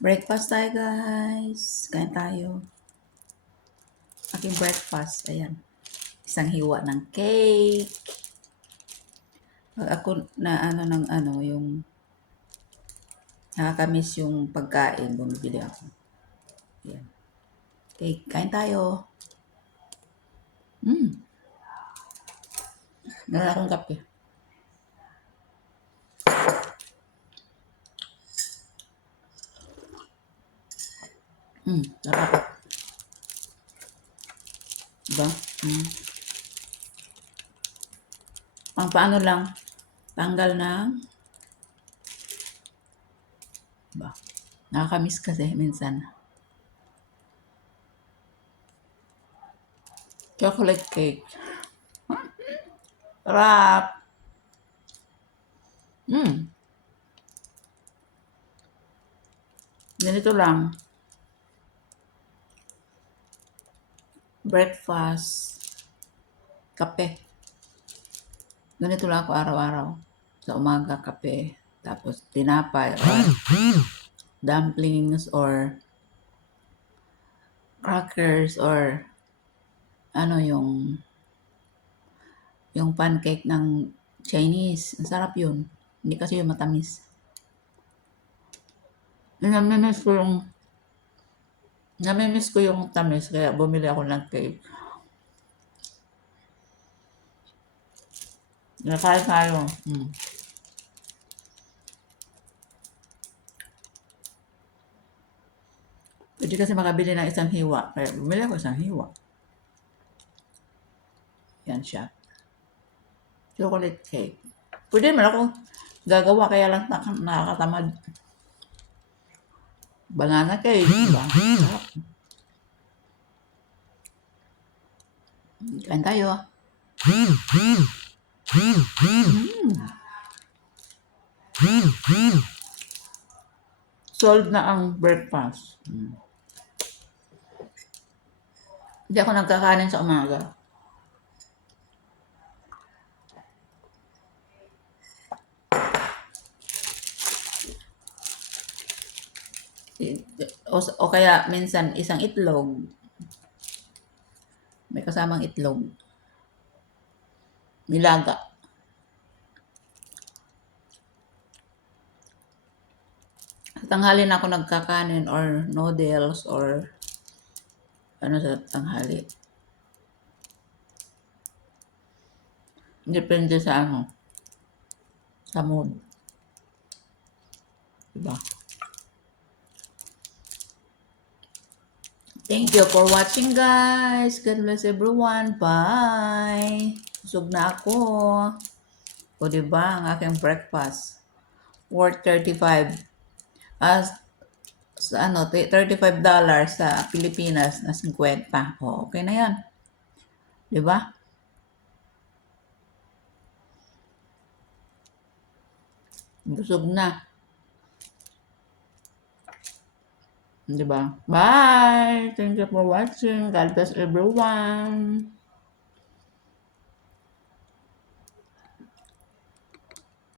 Breakfast tayo, guys. Kain tayo. Aking breakfast, ayan. Isang hiwa ng cake. Pag ako na yung nakakamiss yung pagkain, bumibili ako. Ayan. Cake, kain tayo. Meron akong kape. Sarap. Diba? Ang paano lang, tanggal ng, diba? Nakakamiss kasi minsan. Chocolate cake. Sarap. Ganito lang. Breakfast. Kape. Ganito lang ako araw-araw. Sa umaga, kape. Tapos tinapay or dumplings or crackers or yung pancake ng Chinese. Ang sarap yun. Hindi kasi yung matamis. Namimiss ko yung tamis kaya bumili ako ng cake. Nakain tayo. Pwede kasi makabili ng isang hiwa. Kaya bumili ako isang hiwa. Yan siya. Chocolate cake. Pwede naman ako gagawa kaya lang nakakatamad. Banana cake, diba? Kain tayo. Solved na ang breakfast. Hindi ako nagkakanin sa umaga. O kaya minsan isang itlog. May kasamang itlog. Nilaga. Tanghali na ako nagkakanin or noodles or sa tanghali. Depende sa sa mood. Diba? Thank you for watching, guys. God bless everyone. Bye. Busog na ako. O diba, ang aking breakfast. Worth 35. Sa $35 sa Pilipinas na 50. O, okay na yan. Diba? Busog na. Diba? Bye! Thank you for watching. God bless everyone.